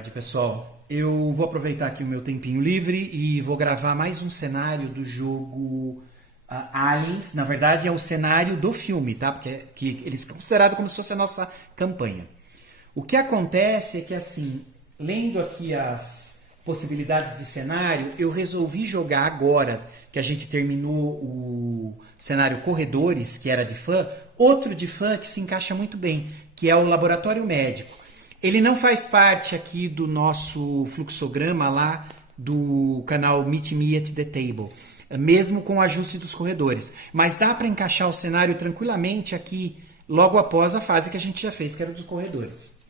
tarde, pessoal. Eu vou aproveitar aqui o meu tempinho livre e vou gravar mais um cenário do jogo Aliens. Na verdade, é o cenário do filme, tá? Porque que eles são considerados como se fosse a nossa campanha. O que acontece é que, assim, lendo aqui as possibilidades de cenário, eu resolvi jogar agora que a gente terminou o cenário Corredores, que era de fã, outro de fã que se encaixa muito bem, que é o Laboratório Médico. Ele não faz parte aqui do nosso fluxograma lá do canal Meet Me at the Table, mesmo com o ajuste dos corredores. Mas dá para encaixar o cenário tranquilamente aqui, logo após a fase que a gente já fez, que era dos corredores.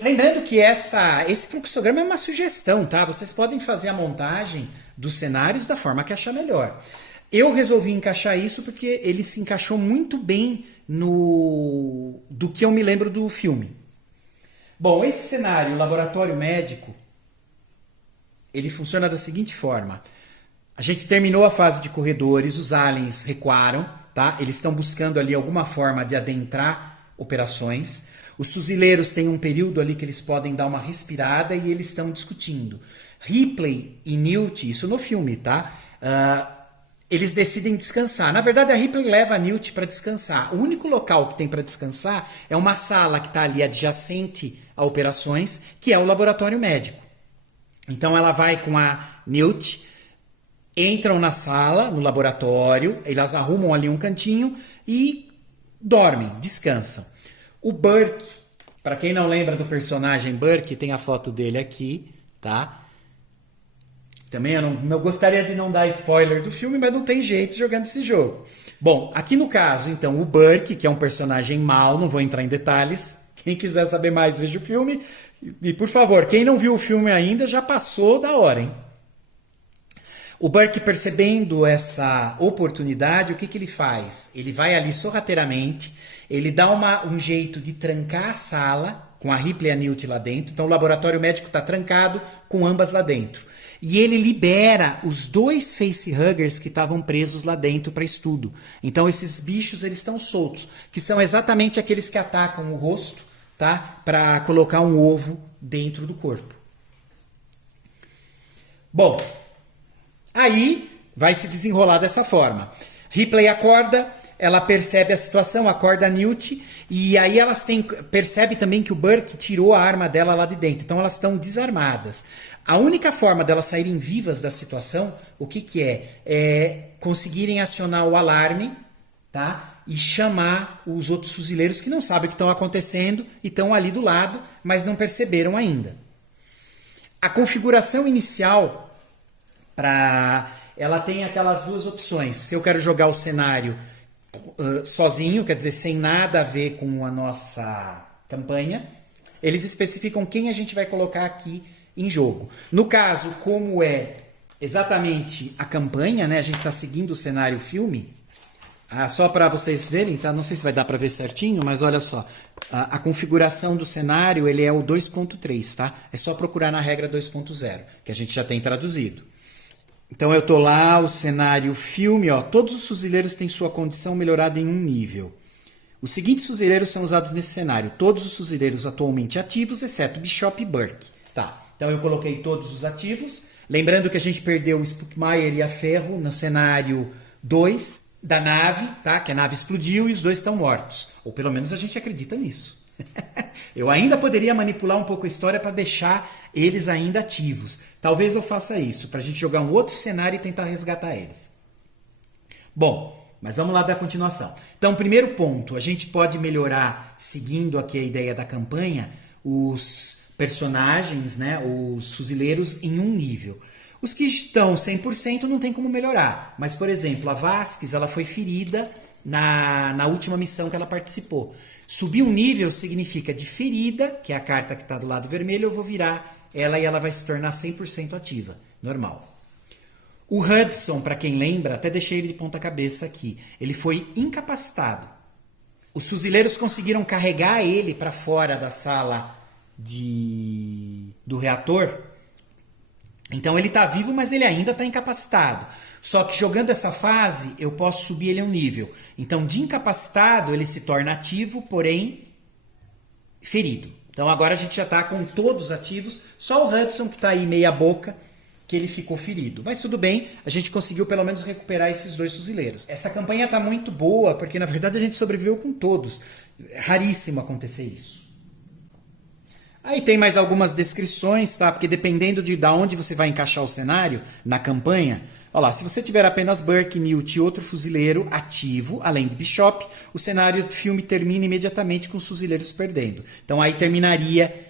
Lembrando que esse fluxograma é uma sugestão, tá? Vocês podem fazer a montagem dos cenários da forma que achar melhor. Eu resolvi encaixar isso porque ele se encaixou muito bem do que eu me lembro do filme. Bom, esse cenário, o laboratório médico, ele funciona da seguinte forma. A gente terminou a fase de corredores, os aliens recuaram, tá? Eles estão buscando ali alguma forma de adentrar operações. Os fuzileiros têm um período ali que eles podem dar uma respirada e eles estão discutindo. Ripley e Newt, isso no filme, tá? Eles decidem descansar. Na verdade, a Ripley leva a Newt para descansar. O único local que tem para descansar é uma sala que está ali adjacente a operações, que é o laboratório médico. Então ela vai com a Newt, entram na sala, no laboratório, elas arrumam ali um cantinho e dormem, descansam. O Burke, para quem não lembra do personagem Burke, tem a foto dele aqui, tá? Também eu não gostaria de não dar spoiler do filme, mas não tem jeito jogando esse jogo. Bom, aqui no caso, então, o Burke, que é um personagem mau, não vou entrar em detalhes. Quem quiser saber mais, veja o filme. E, por favor, quem não viu o filme ainda, já passou da hora, hein? O Burke, percebendo essa oportunidade, o que ele faz? Ele vai ali sorrateiramente, ele dá um jeito de trancar a sala, com a Ripley e a Newt lá dentro. Então o laboratório médico está trancado, com ambas lá dentro. E ele libera os dois facehuggers que estavam presos lá dentro para estudo. Então esses bichos eles estão soltos, que são exatamente aqueles que atacam o rosto, tá? Para colocar um ovo dentro do corpo. Bom, aí vai se desenrolar dessa forma. Ripley acorda, ela percebe a situação, acorda a Newt, e aí elas percebe também que o Burke tirou a arma dela lá de dentro. Então elas estão desarmadas. A única forma delas saírem vivas da situação, o que é? É conseguirem acionar o alarme, tá? E chamar os outros fuzileiros que não sabem o que estão acontecendo e estão ali do lado, mas não perceberam ainda. A configuração inicial ela tem aquelas duas opções. Se eu quero jogar o cenário sozinho, quer dizer, sem nada a ver com a nossa campanha, eles especificam quem a gente vai colocar aqui em jogo. No caso, como é exatamente a campanha, né? A gente está seguindo o cenário filme. Só para vocês verem, tá? Não sei se vai dar para ver certinho, mas olha só. A configuração do cenário ele é o 2.3, tá? É só procurar na regra 2.0, que a gente já tem traduzido. Então eu tô lá, o cenário filme, ó, todos os fuzileiros têm sua condição melhorada em um nível. Os seguintes fuzileiros são usados nesse cenário. Todos os fuzileiros atualmente ativos, exceto Bishop e Burke. Tá, então eu coloquei todos os ativos. Lembrando que a gente perdeu o Spookmeyer e a Ferro no cenário 2 da nave, tá? Que a nave explodiu e os dois estão mortos. Ou pelo menos a gente acredita nisso. Eu ainda poderia manipular um pouco a história para deixar eles ainda ativos. Talvez eu faça isso, para a gente jogar um outro cenário e tentar resgatar eles. Bom, mas vamos lá dar continuação. Então, primeiro ponto, a gente pode melhorar, seguindo aqui a ideia da campanha, os personagens, né, os fuzileiros em um nível. Os que estão 100% não tem como melhorar. Mas, por exemplo, a Vasquez ela foi ferida na última missão que ela participou. Subir um nível significa de ferida, que é a carta que está do lado vermelho, eu vou virar ela e ela vai se tornar 100% ativa. Normal. O Hudson, para quem lembra, até deixei ele de ponta cabeça aqui. Ele foi incapacitado. Os fuzileiros conseguiram carregar ele para fora da sala do reator. Então ele está vivo, mas ele ainda está incapacitado. Só que jogando essa fase, eu posso subir ele um nível. Então, de incapacitado, ele se torna ativo, porém ferido. Então agora a gente já está com todos ativos, só o Hudson que está aí meia boca, que ele ficou ferido. Mas tudo bem, a gente conseguiu pelo menos recuperar esses 2 fuzileiros. Essa campanha está muito boa, porque na verdade a gente sobreviveu com todos. É raríssimo acontecer isso. Aí tem mais algumas descrições, tá? Porque dependendo de onde você vai encaixar o cenário na campanha, olha lá, se você tiver apenas Burke, Newt e outro fuzileiro ativo, além do Bishop, o cenário do filme termina imediatamente com os fuzileiros perdendo. Então aí terminaria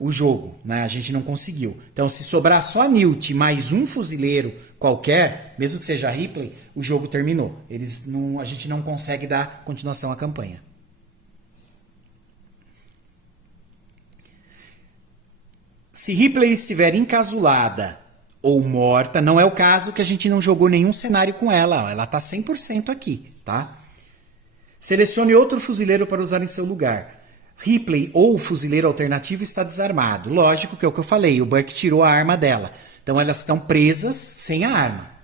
o jogo, né? A gente não conseguiu. Então se sobrar só a Newt mais um fuzileiro qualquer, mesmo que seja Ripley, o jogo terminou. A gente não consegue dar continuação à campanha. Se Ripley estiver encasulada ou morta, não é o caso que a gente não jogou nenhum cenário com ela. Ó, ela está 100% aqui, tá? Selecione outro fuzileiro para usar em seu lugar. Ripley ou o fuzileiro alternativo está desarmado. Lógico que é o que eu falei, o Burke tirou a arma dela. Então elas estão presas sem a arma.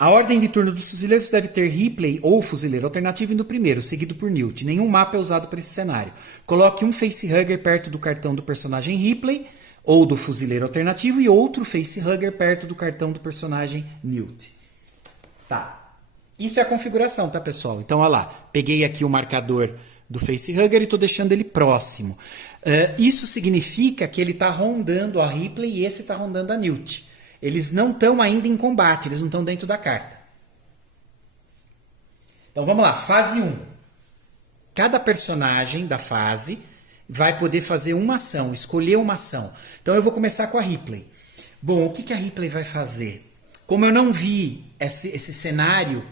A ordem de turno dos fuzileiros deve ter Ripley ou fuzileiro alternativo indo primeiro, seguido por Newt. Nenhum mapa é usado para esse cenário. Coloque um facehugger perto do cartão do personagem Ripley ou do fuzileiro alternativo e outro facehugger perto do cartão do personagem Newt. Tá. Isso é a configuração, tá, pessoal? Então, olha lá. Peguei aqui o marcador do facehugger e estou deixando ele próximo. Isso significa que ele está rondando a Ripley e esse está rondando a Newt. Eles não estão ainda em combate, eles não estão dentro da carta. Então vamos lá, fase 1. Cada personagem da fase vai poder fazer uma ação, escolher uma ação. Então eu vou começar com a Ripley. Bom, o que a Ripley vai fazer? Como eu não vi esse cenário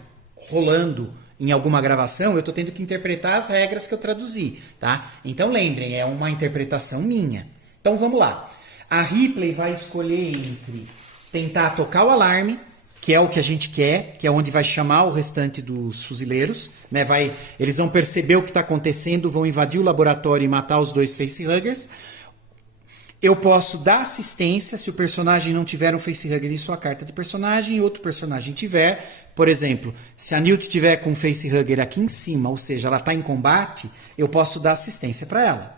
rolando em alguma gravação, eu estou tendo que interpretar as regras que eu traduzi, tá? Então lembrem, é uma interpretação minha. Então vamos lá. A Ripley vai escolher entre tentar tocar o alarme, que é o que a gente quer, que é onde vai chamar o restante dos fuzileiros, né? Eles vão perceber o que está acontecendo, vão invadir o laboratório e matar os 2 facehuggers. Eu posso dar assistência se o personagem não tiver um facehugger em sua carta de personagem e outro personagem tiver. Por exemplo, se a Newt tiver com um facehugger aqui em cima, ou seja, ela está em combate, eu posso dar assistência para ela.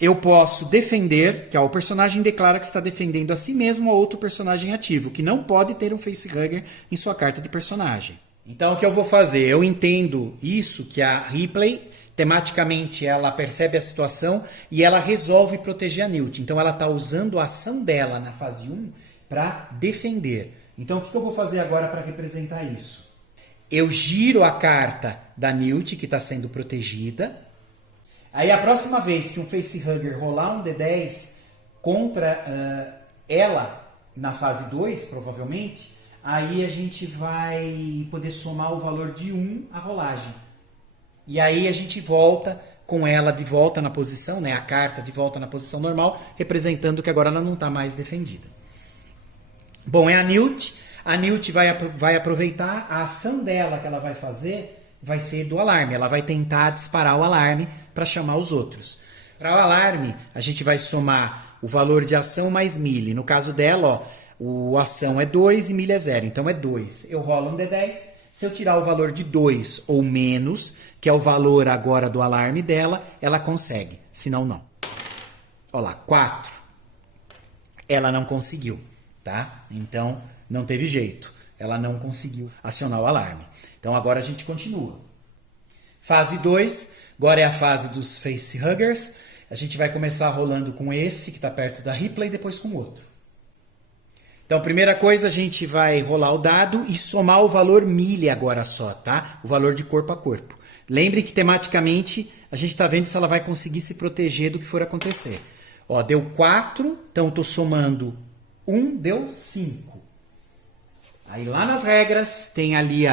Eu posso defender, que o personagem declara que está defendendo a si mesmo ou outro personagem ativo, que não pode ter um facehugger em sua carta de personagem. Então o que eu vou fazer? Eu entendo isso, que a Ripley, tematicamente, ela percebe a situação e ela resolve proteger a Newt. Então ela está usando a ação dela na fase 1 para defender. Então o que eu vou fazer agora para representar isso? Eu giro a carta da Newt, que está sendo protegida. Aí a próxima vez que um facehugger rolar um D10 contra ela, na fase 2, provavelmente, aí a gente vai poder somar o valor de 1 à rolagem. E aí a gente volta com ela de volta na posição, né, a carta de volta na posição normal, representando que agora ela não está mais defendida. Bom, é a Newt. A Newt vai aproveitar a ação dela que ela vai fazer, vai ser do alarme. Ela vai tentar disparar o alarme para chamar os outros. Para o alarme, a gente vai somar o valor de ação mais milha. No caso dela, o ação é 2 e milha é 0. Então é 2. Eu rolo um D10. Se eu tirar o valor de 2 ou menos, que é o valor agora do alarme dela, ela consegue. Senão, não. Olha lá, 4. Ela não conseguiu, tá? Então, não teve jeito. Ela não conseguiu acionar o alarme. Então, agora a gente continua. Fase 2. Agora é a fase dos facehuggers. A gente vai começar rolando com esse, que está perto da Ripley, e depois com o outro. Então, primeira coisa, a gente vai rolar o dado e somar o valor milha agora só, tá? O valor de corpo a corpo. Lembre que, tematicamente, a gente está vendo se ela vai conseguir se proteger do que for acontecer. Ó, deu 4, então estou somando 1, deu 5. Aí lá nas regras tem ali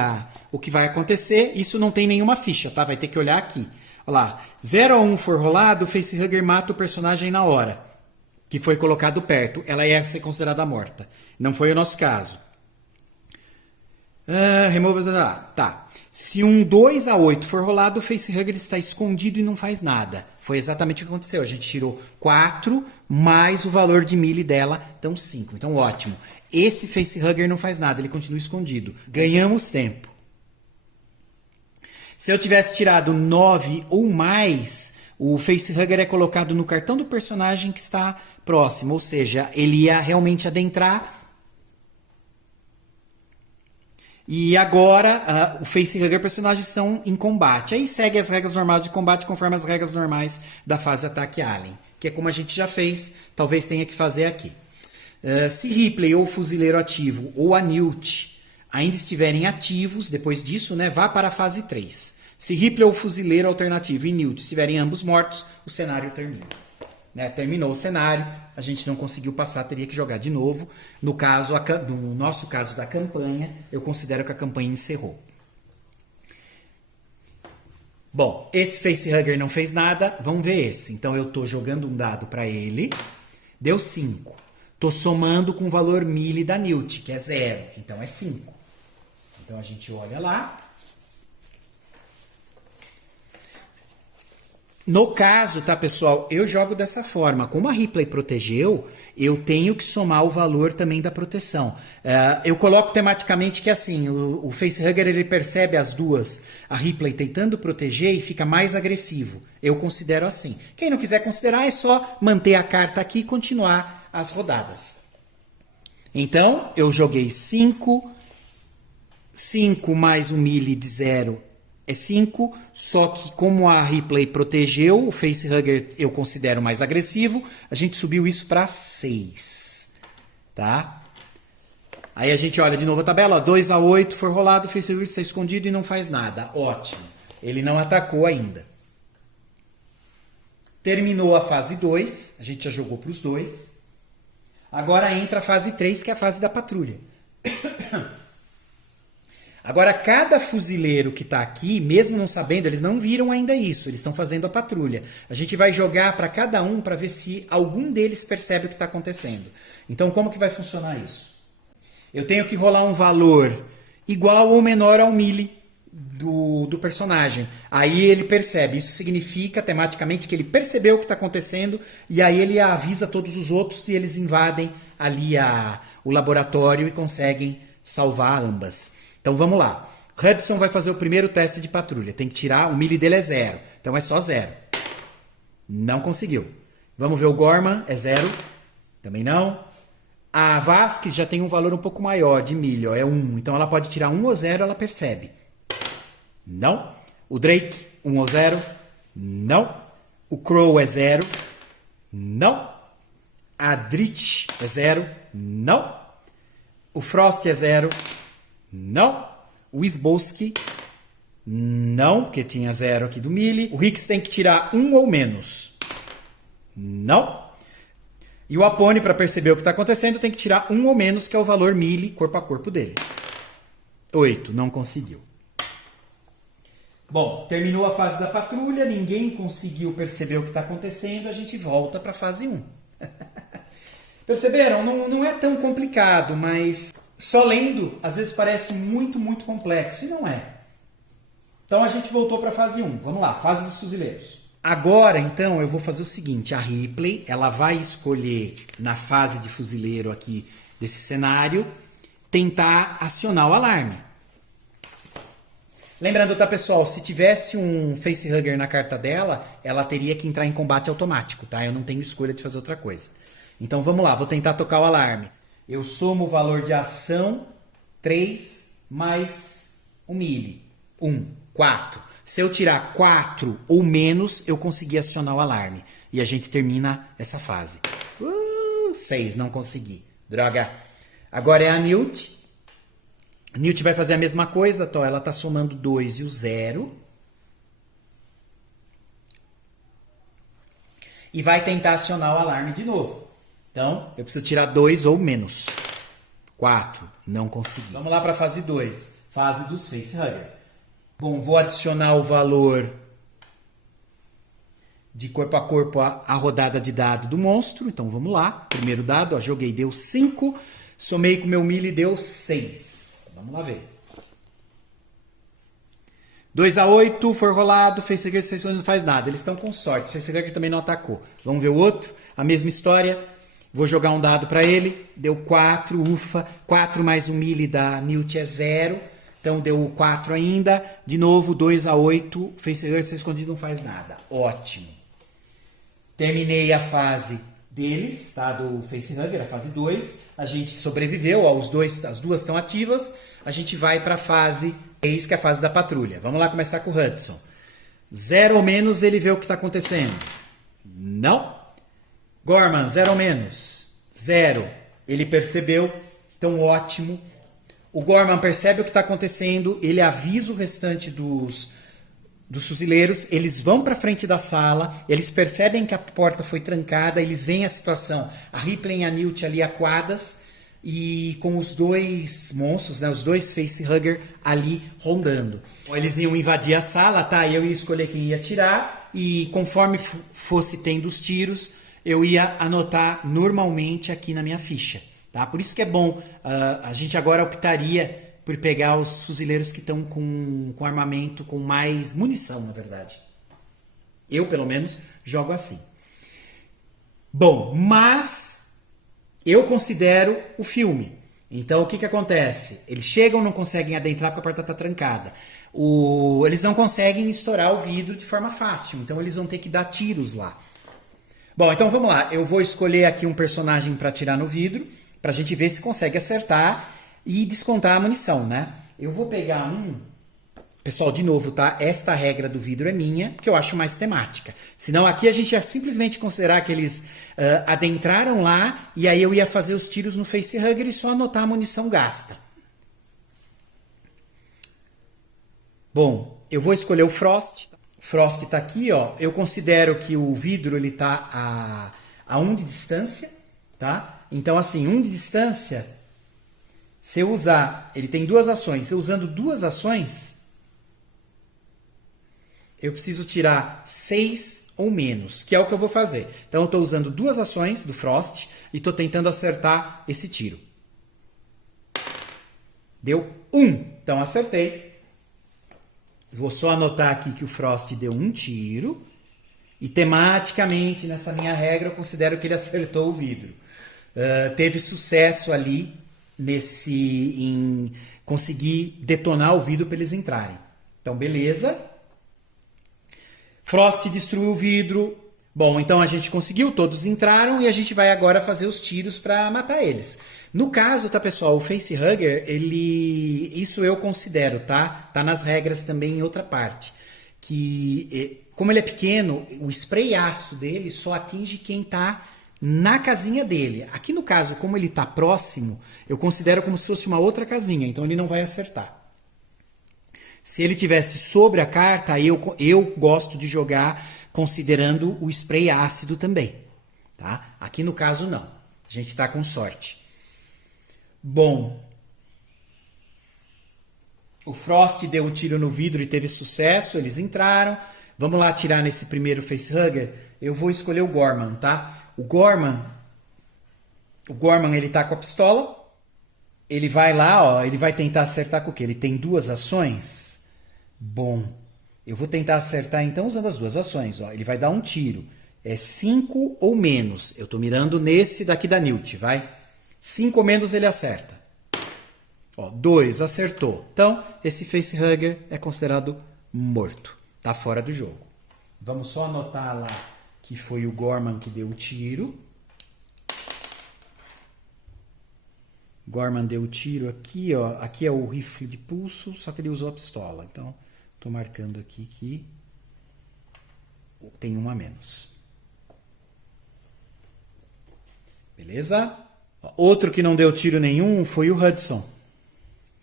o que vai acontecer. Isso não tem nenhuma ficha, tá? Vai ter que olhar aqui. Olha lá, 0 a 1 for rolado, o facehugger mata o personagem na hora que foi colocado perto. Ela ia ser considerada morta. Não foi o nosso caso. Tá. Se um 2 a 8 for rolado, o facehugger está escondido e não faz nada. Foi exatamente o que aconteceu. A gente tirou 4 mais o valor de melee dela, então 5. Então ótimo. Esse facehugger não faz nada, ele continua escondido. Ganhamos tempo. Se eu tivesse tirado 9 ou mais, o facehugger é colocado no cartão do personagem que está próximo, ou seja, ele ia realmente adentrar. E agora o facehugger e o personagem estão em combate. Aí segue as regras normais de combate conforme as regras normais da fase ataque alien, que é como a gente já fez, talvez tenha que fazer aqui. Se Ripley ou fuzileiro ativo ou a Newt ainda estiverem ativos, depois disso, né, vá para a fase 3. Se Ripley ou fuzileiro alternativo e Newt estiverem ambos mortos, o cenário termina. Né? Terminou o cenário, a gente não conseguiu passar, teria que jogar de novo. No nosso caso da campanha, eu considero que a campanha encerrou. Bom, esse facehugger não fez nada, vamos ver esse. Então eu estou jogando um dado para ele, deu 5. Estou somando com o valor melee da Newt, que é 0, então é 5. Então a gente olha lá. No caso, tá, pessoal, eu jogo dessa forma. Como a Ripley protegeu, eu tenho que somar o valor também da proteção. Eu coloco tematicamente que assim, o facehugger ele percebe as duas, a Ripley tentando proteger e fica mais agressivo. Eu considero assim. Quem não quiser considerar é só manter a carta aqui e continuar as rodadas. Então, eu joguei 5. 5 mais o melee de 0 é 5, só que como a Ripley protegeu, o facehugger eu considero mais agressivo, a gente subiu isso para 6, tá? Aí a gente olha de novo a tabela, 2 a 8 for rolado, o facehugger está escondido e não faz nada, ótimo, ele não atacou ainda. Terminou a fase 2, a gente já jogou para os dois, agora entra a fase 3, que é a fase da patrulha. Agora, cada fuzileiro que está aqui, mesmo não sabendo, eles não viram ainda isso, eles estão fazendo a patrulha. A gente vai jogar para cada um para ver se algum deles percebe o que está acontecendo. Então, como que vai funcionar isso? Eu tenho que rolar um valor igual ou menor ao melee do personagem. Aí ele percebe, isso significa tematicamente que ele percebeu o que está acontecendo e aí ele avisa todos os outros e eles invadem ali o laboratório e conseguem salvar ambas. Então vamos lá. Hudson vai fazer o primeiro teste de patrulha. Tem que tirar, o melee dele é 0. Então é só 0. Não conseguiu. Vamos ver o Gorman, é 0. Também não. A Vasquez já tem um valor um pouco maior de melee, ó, é 1. Então ela pode tirar 1 ou 0, ela percebe. Não. O Drake, 1 ou 0. Não. O Crow é 0. Não. A Dritch é 0. Não. O Frost é 0. Não. O Wisbowski, não, porque tinha 0 aqui do melee. O Hicks tem que tirar 1 ou menos. Não. E o Apone, para perceber o que está acontecendo, tem que tirar 1 ou menos, que é o valor melee corpo a corpo dele. 8, não conseguiu. Bom, terminou a fase da patrulha, ninguém conseguiu perceber o que está acontecendo, a gente volta para a fase 1. Perceberam? Não é tão complicado, mas só lendo, às vezes parece muito, muito complexo, e não é. Então a gente voltou para a fase 1. Vamos lá, fase dos fuzileiros. Agora, então, eu vou fazer o seguinte. A Ripley, ela vai escolher, na fase de fuzileiro aqui desse cenário, tentar acionar o alarme. Lembrando, tá, pessoal? Se tivesse um facehugger na carta dela, ela teria que entrar em combate automático, tá? Eu não tenho escolha de fazer outra coisa. Então, vamos lá. Vou tentar tocar o alarme. Eu somo o valor de ação 3 mais o melee. 1, 4. Se eu tirar 4 ou menos, eu consegui acionar o alarme. E a gente termina essa fase. 6, não consegui. Droga. Agora é a Newt. A Newt vai fazer a mesma coisa. Então ela está somando 2 e o 0. E vai tentar acionar o alarme de novo. Então, eu preciso tirar 2 ou menos. 4, não consegui. Vamos lá para a fase 2. Fase dos facehugger. Bom, vou adicionar o valor de corpo a corpo à rodada de dado do monstro. Então, vamos lá. Primeiro dado, ó, joguei, deu 5. Somei com o meu melee, deu 6. Vamos lá ver. 2 a 8, for rolado, facehugger não faz nada. Eles estão com sorte. Facehugger também não atacou. Vamos ver o outro. A mesma história. Vou jogar um dado para ele. Deu 4, ufa. 4 mais o melee da Newt é 0. Então deu 4 ainda. De novo, 2 a 8. Facehugger ser escondido não faz nada. Ótimo. Terminei a fase deles, tá? Do Facehugger, a fase 2. A gente sobreviveu, ó, as duas estão ativas. A gente vai para a fase 3, que é a fase da patrulha. Vamos lá começar com o Hudson. 0 ou menos, ele vê o que está acontecendo. Não. Gorman, 0 ou menos. 0. Ele percebeu. Então, ótimo. O Gorman percebe o que está acontecendo. Ele avisa o restante dos fuzileiros. Eles vão para frente da sala. Eles percebem que a porta foi trancada. Eles veem a situação. A Ripley e a Newt ali acuadas. E com os dois monstros, né, os dois Facehugger ali rondando. Eles iam invadir a sala, tá? Eu ia escolher quem ia atirar. E conforme fosse tendo os tiros, eu ia anotar normalmente aqui na minha ficha. Tá? Por isso que é bom, a gente agora optaria por pegar os fuzileiros que estão com armamento, com mais munição, na verdade. Eu, pelo menos, jogo assim. Bom, mas eu considero o filme. Então, o que acontece? Eles chegam, não conseguem adentrar porque a porta está trancada. Eles não conseguem estourar o vidro de forma fácil, então eles vão ter que dar tiros lá. Bom, então vamos lá. Eu vou escolher aqui um personagem para atirar no vidro, pra gente ver se consegue acertar e descontar a munição, né? Eu vou pegar Pessoal, de novo, tá? Esta regra do vidro é minha, que eu acho mais temática. Senão aqui a gente ia simplesmente considerar que eles adentraram lá e aí eu ia fazer os tiros no Facehugger e só anotar a munição gasta. Bom, eu vou escolher o Frost. O Frost tá aqui, ó. Eu considero que o vidro ele tá a 1 de distância, tá? Então, assim, 1 de distância, se eu usar... Ele tem 2 ações. Se eu usando 2 ações, eu preciso tirar 6 ou menos, que é o que eu vou fazer. Então, eu estou usando 2 ações do Frost e estou tentando acertar esse tiro. Deu 1. Então, acertei. Vou só anotar aqui que o Frost deu 1 tiro. E, tematicamente, nessa minha regra, eu considero que ele acertou o vidro. Teve sucesso ali em conseguir detonar o vidro para eles entrarem. Então, beleza. Frost destruiu o vidro. Bom, então a gente conseguiu, todos entraram e a gente vai agora fazer os tiros para matar eles. No caso, tá, pessoal, o Facehugger, isso eu considero, tá? Tá nas regras também em outra parte. Que, como ele é pequeno, o spray ácido dele só atinge quem tá na casinha dele. Aqui no caso, como ele está próximo, eu considero como se fosse uma outra casinha, então ele não vai acertar. Se ele tivesse sobre a carta, eu gosto de jogar considerando o spray ácido também. Tá? Aqui no caso não, a gente está com sorte. Bom, o Frost deu um tiro no vidro e teve sucesso, eles entraram. Vamos lá atirar nesse primeiro Facehugger. Eu vou escolher o Gorman, tá? O Gorman ele tá com a pistola. Ele vai lá, ó, ele vai tentar acertar com o quê? Ele tem 2 ações. Bom, eu vou tentar acertar então usando as 2 ações, ó. Ele vai dar um tiro. É 5 ou menos. Eu tô mirando nesse daqui da Newt, vai? 5 ou menos ele acerta. Ó, 2, acertou. Então, esse Facehugger é considerado morto. Tá fora do jogo. Vamos só anotar lá que foi o Gorman que deu o tiro. Gorman deu o tiro aqui, ó. Aqui é o rifle de pulso, só que ele usou a pistola. Então, estou marcando aqui que tem 1 a menos. Beleza? Outro que não deu tiro nenhum foi o Hudson.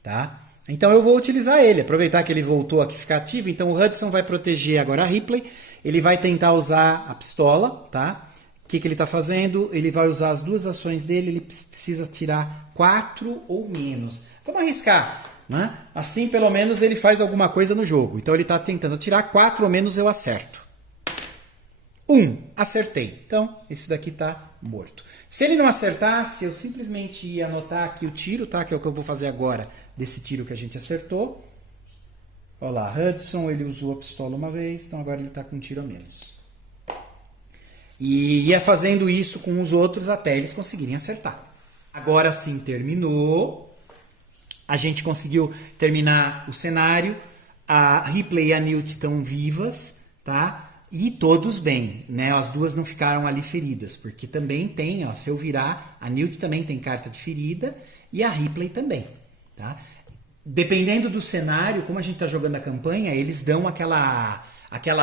Tá? Então eu vou utilizar ele, aproveitar que ele voltou aqui ficar ativo. Então o Hudson vai proteger agora a Ripley. Ele vai tentar usar a pistola, tá? O que ele está fazendo? Ele vai usar as 2 ações dele, ele precisa tirar 4 ou menos. Vamos arriscar, né? Assim pelo menos ele faz alguma coisa no jogo. Então ele está tentando tirar 4 ou menos, eu acerto. 1, acertei. Então esse daqui está morto. Se ele não acertasse, eu simplesmente ia anotar aqui o tiro, tá? Que é o que eu vou fazer agora desse tiro que a gente acertou. Olha lá, Hudson, ele usou a pistola uma vez, então agora ele está com um tiro a menos. E ia fazendo isso com os outros até eles conseguirem acertar. Agora sim, terminou. A gente conseguiu terminar o cenário. A Ripley e a Newt estão vivas, tá? E todos bem, né? As duas não ficaram ali feridas, porque também tem, ó, se eu virar, a Newt também tem carta de ferida e a Ripley também, tá? Dependendo do cenário, como a gente tá jogando a campanha, eles dão aquela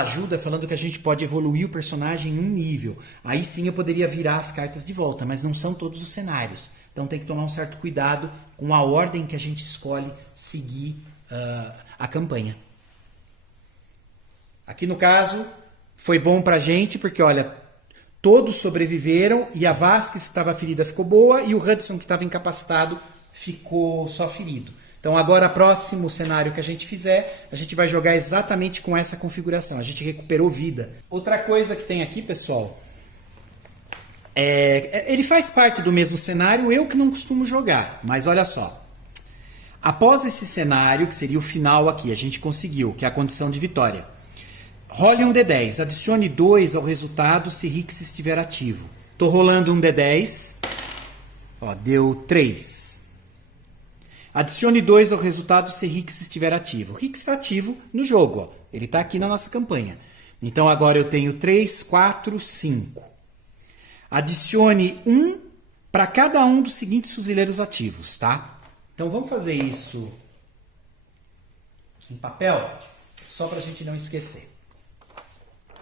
ajuda falando que a gente pode evoluir o personagem em um nível. Aí sim eu poderia virar as cartas de volta, mas não são todos os cenários. Então tem que tomar um certo cuidado com a ordem que a gente escolhe seguir a campanha. Aqui no caso, foi bom pra gente, porque olha, todos sobreviveram e a Vasquez que estava ferida ficou boa e o Hudson que estava incapacitado ficou só ferido. Então agora, próximo cenário que a gente fizer, a gente vai jogar exatamente com essa configuração. A gente recuperou vida. Outra coisa que tem aqui, pessoal, ele faz parte do mesmo cenário, eu que não costumo jogar. Mas olha só. Após esse cenário, que seria o final aqui, a gente conseguiu, que é a condição de vitória. Role um D10, adicione 2 ao resultado se Hicks estiver ativo. Estou rolando um D10, ó, deu 3. Adicione 2 ao resultado se Hicks estiver ativo. Hicks está ativo no jogo, ó. Ele está aqui na nossa campanha. Então agora eu tenho 3, 4, 5. Adicione 1 para cada um dos seguintes fuzileiros ativos, tá? Então vamos fazer isso em papel, só para a gente não esquecer.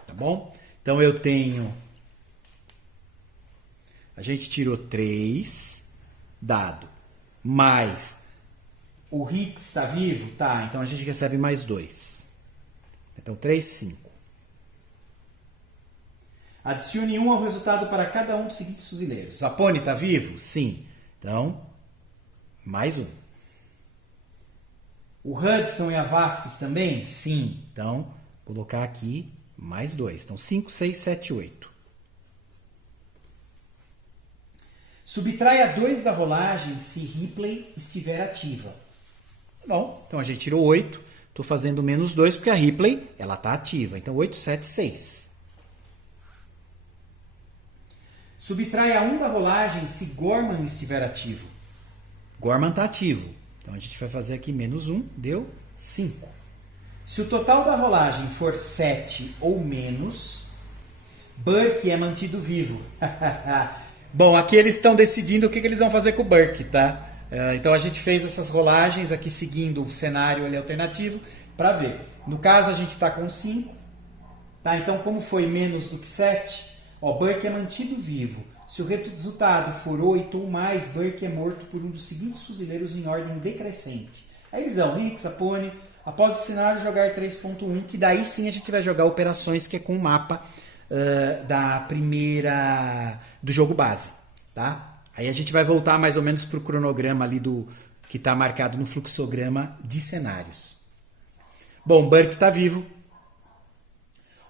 Tá bom? Então eu tenho... A gente tirou 3 dado, mais... O Hicks está vivo? Tá, então a gente recebe mais 2. Então 3, 5. Adicione 1 ao resultado para cada um dos seguintes fuzileiros. Zapone está vivo? Sim. Então, mais 1. O Hudson e a Vasquez também? Sim. Então, vou colocar aqui mais 2. Então, 5, 6, 7, 8. Subtraia 2 da rolagem se Ripley estiver ativa. Bom, então a gente tirou 8. Estou fazendo menos 2 porque a Ripley ela está ativa. Então, 8, 7, 6. Subtraia 1 da rolagem se Gorman estiver ativo. Gorman está ativo. Então a gente vai fazer aqui menos 1, deu 5. Se o total da rolagem for 7 ou menos, Burke é mantido vivo. Bom, aqui eles estão decidindo o que eles vão fazer com o Burke, tá? Então a gente fez essas rolagens aqui seguindo o cenário ali alternativo para ver. No caso a gente está com 5. Tá? Então como foi menos do que 7, ó, Burke é mantido vivo. Se o resultado for 8 ou mais, Burke é morto por um dos seguintes fuzileiros em ordem decrescente. Aí eles dão Hicks, Zapone, após o cenário jogar 3.1, que daí sim a gente vai jogar operações que é com o mapa da primeira do jogo base, tá? Aí a gente vai voltar mais ou menos para o cronograma ali do que está marcado no fluxograma de cenários. Bom, Burke está vivo.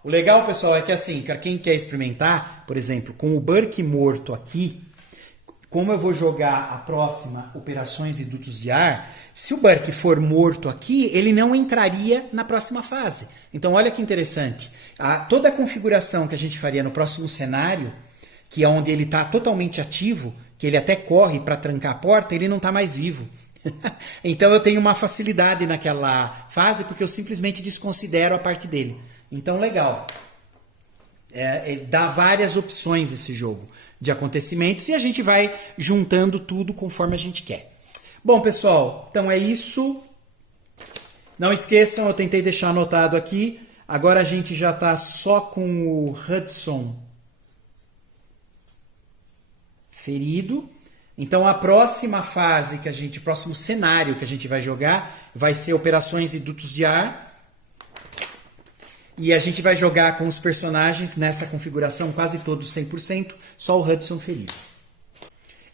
O legal, pessoal, é que assim, para quem quer experimentar, por exemplo, com o Burke morto aqui, como eu vou jogar a próxima Operações e Dutos de Ar, se o Burke for morto aqui, ele não entraria na próxima fase. Então, olha que interessante. Toda a configuração que a gente faria no próximo cenário, que é onde ele está totalmente ativo, que ele até corre para trancar a porta, ele não está mais vivo. Então, eu tenho uma facilidade naquela fase, porque eu simplesmente desconsidero a parte dele. Então, legal. Dá várias opções esse jogo de acontecimentos e a gente vai juntando tudo conforme a gente quer. Bom, pessoal, então é isso. Não esqueçam, eu tentei deixar anotado aqui. Agora a gente já está só com o Hudson ferido. Então a próxima fase que o próximo cenário que a gente vai jogar vai ser Operações e Dutos de Ar. E a gente vai jogar com os personagens nessa configuração quase todos 100%, só o Hudson ferido.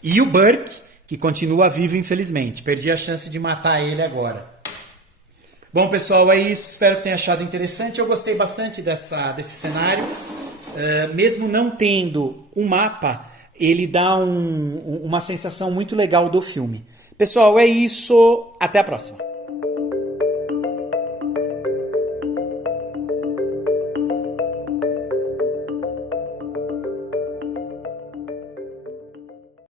E o Burke, que continua vivo, infelizmente. Perdi a chance de matar ele agora. Bom, pessoal, é isso. Espero que tenha achado interessante. Eu gostei bastante desse cenário. Mesmo não tendo um mapa, ele dá uma sensação muito legal do filme. Pessoal, é isso. Até a próxima.